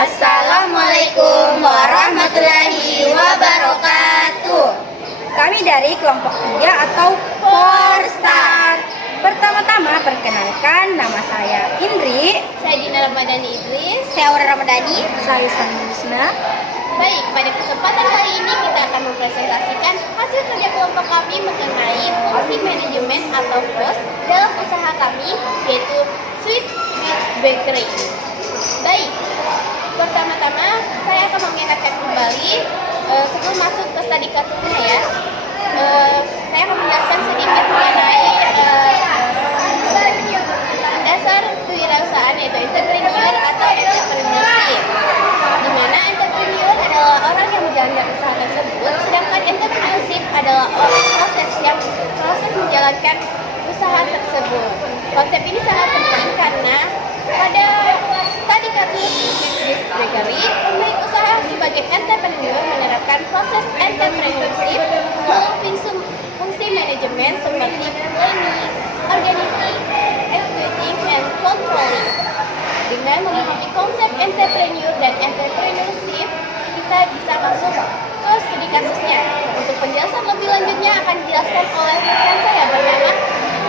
Assalamualaikum warahmatullahi wabarakatuh. Kami dari kelompok 3 atau Porstar. Pertama-tama perkenalkan, nama saya Indri. Saya Dina Ramadhani Idris. Saya Aura Ramadhani. Saya Sani Wisna. Baik, pada kesempatan kali ini kita akan mempresentasikan hasil kerja kelompok kami mengenai fungsi manajemen atau POS dalam usaha kami, yaitu Sweet Bakery. Baik, pertama-tama saya akan mengingatkan kembali sebelum masuk ke studi kasusnya ya. Saya akan menjelaskan sedikit mengenai dasar kewirausahaan, yaitu entrepreneur atau entrepreneurship, di mana entrepreneur adalah orang yang menjalankan usaha tersebut, sedangkan entrepreneurship adalah proses menjalankan usaha tersebut. Konsep ini sangat penting karena pada studi kasus Sweet Bakery, pemilik usaha sebagai entrepreneur menerapkan proses entrepreneurship melalui fungsi manajemen seperti planning, organizing, executing, and controlling. Dengan memahami konsep entrepreneur dan entrepreneurship, kita bisa masuk ke studi kasusnya. Untuk penjelasan lebih lanjutnya akan dijelaskan oleh rekan saya bernama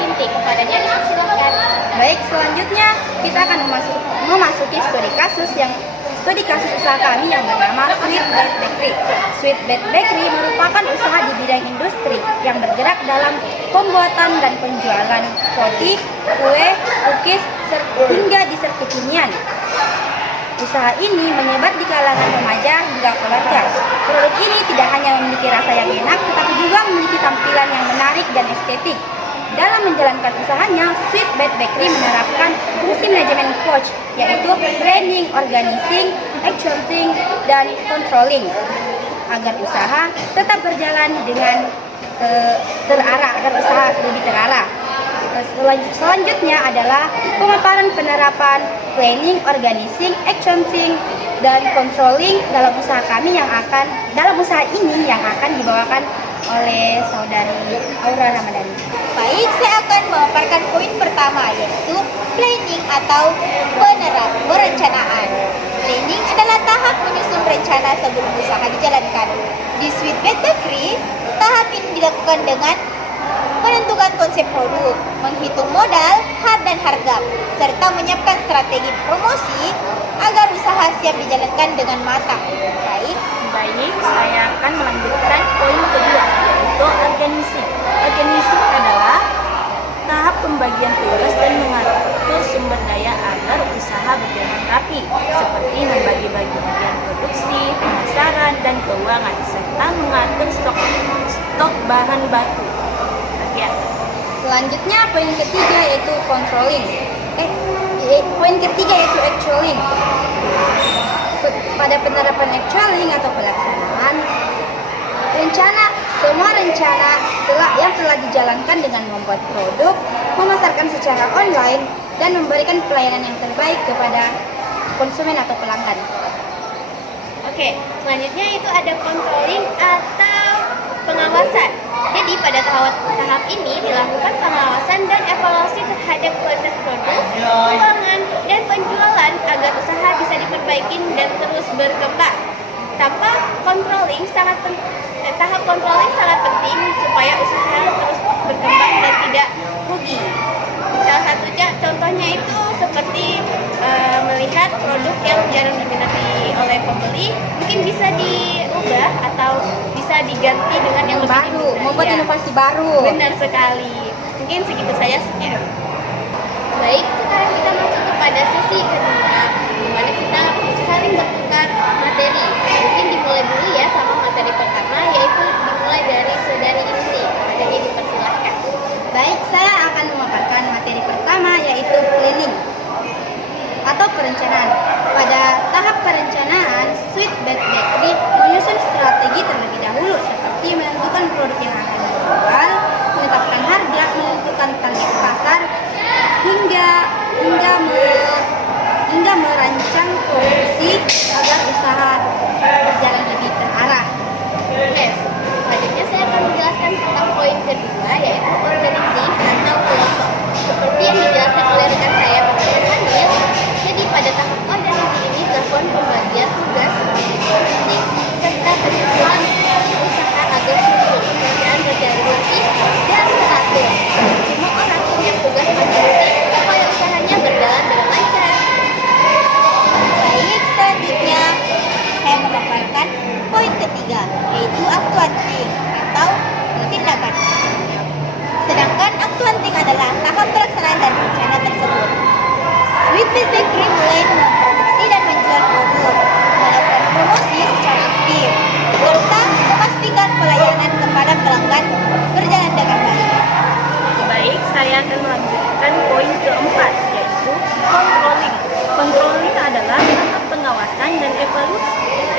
Inti. Kepadanya dipersilakan. Baik, selanjutnya kita akan memasuki studi kasus usaha kami yang bernama Sweet Bakery. Sweet Bakery merupakan usaha di bidang industri yang bergerak dalam pembuatan dan penjualan roti, kue, cookies, hingga dessert kekinian. Usaha ini menyebar di kalangan remaja hingga keluarga. Produk ini tidak hanya memiliki rasa yang enak, tetapi juga memiliki tampilan yang menarik dan estetik. Dalam menjalankan usahanya, Sweet Bakery menerapkan fungsi manajemen coach, yaitu planning, organizing, executing, dan controlling, agar usaha tetap berjalan dengan agar usaha lebih terarah. Selanjutnya adalah pemaparan penerapan planning, organizing, executing, dan controlling dalam usaha ini yang akan dibawakan oleh saudari Aura Ramadhani. Baik, saya akan memaparkan poin pertama, yaitu planning atau perencanaan. Planning adalah tahap menyusun rencana sebelum usaha dijalankan. Di Sweet Bakery, tahap ini dilakukan dengan menentukan konsep produk, menghitung modal, dan harga, serta menyiapkan strategi promosi agar usaha siap dijalankan dengan matang. Baik, saya akan melanjutkan poin kedua, yaitu organizing. Organizing adalah tahap pembagian tugas dan mengatur sumber daya agar usaha berjalan rapi, seperti membagi-bagi bagian produksi, pemasaran, dan keuangan, serta mengatur stok bahan baku. Selanjutnya poin ketiga yaitu controlling. Poin ketiga yaitu actualling. Pada penerapan actualling atau pelaksanaan semua rencana yang telah dijalankan dengan membuat produk, memasarkan secara online, dan memberikan pelayanan yang terbaik kepada konsumen atau pelanggan. Oke, selanjutnya itu ada controlling atau pengawasan. Jadi pada tahap ini dilakukan pengawasan dan evaluasi terhadap proses produk, keuangan, dan penjualan agar usaha bisa diperbaiki dan terus berkembang. Tahap controlling sangat penting supaya usaha terus berkembang dan tidak rugi. Salah satu contohnya itu seperti melihat produk yang jarang diminati oleh pembeli, mungkin bisa diubah atau bisa diganti dengan yang lebih baru, membuat inovasi baru. Benar sekali. Mungkin segitu saja. Baik, sekarang kita masuk kepada sesi kedua, di mana kita saling bertukar materi. Mungkin dimulai dulu ya sama materi pertama, yaitu dimulai dari saudari Inti. Jadi dipersilahkan. Baik, saya akan memaparkan materi pertama, yaitu planning atau perencanaan. Pada tahap perencanaan, Sweet Bakery menyusun strategi terlebih dahulu, seperti menentukan produk yang akan dijual, menetapkan harga, menentukan target pasar, hingga merancang produksi agar usaha berjalan lebih terarah. Yes. Selanjutnya saya akan menjelaskan tentang poin kedua, yaitu organizing atau kelompok. Seperti yang dijelaskan oleh rekan saya bersama Hanif, jadi pada tahap organisasi ini dilakukan pembagian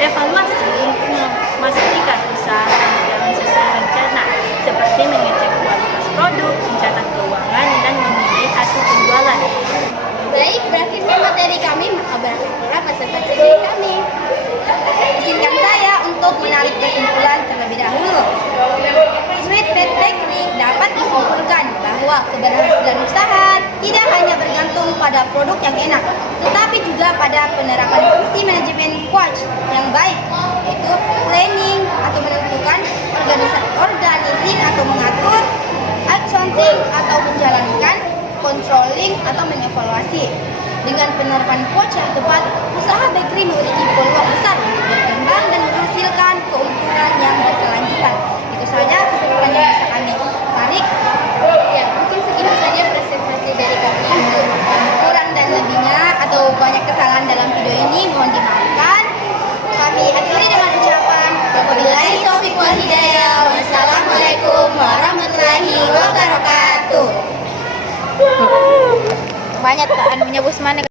Evaluasi untuk memastikan usaha berjalan sesuai rencana, seperti mengecek kualitas produk, mencatat keuangan, dan memilih hasil penjualan. Baik, berakhirnya materi kami, maka berakhir pula presentasi dari kami. Izinkan saya untuk menarik kesimpulan terlebih dahulu. Sweet Bed Bakery dapat disimpulkan bahwa keberhasilan usaha tidak hanya bergantung pada produk yang enak, tetapi juga pada penerapan fungsi manajemen coach yang baik, yaitu planning atau menentukan, organizing atau mengatur, accounting atau menjalankan, controlling atau mengevaluasi. Dengan penerapan coach yang tepat, usaha bakery memiliki peluang besar untuk berkembang dan menghasilkan keuntungan yang berkelanjutan. Itu saja kesimpulan yang bisa kami tarik. Ya, mungkin segitu saja presentasi dari kami. Kurang dan lebihnya atau banyak kesalahan dalam video ini mohon dimaafkan. Kami akhiri dengan ucapan Wabillahi taufiq wal hidayah. Wassalamualaikum warahmatullahi wabarakatuh. Banyak tak anunya bos mana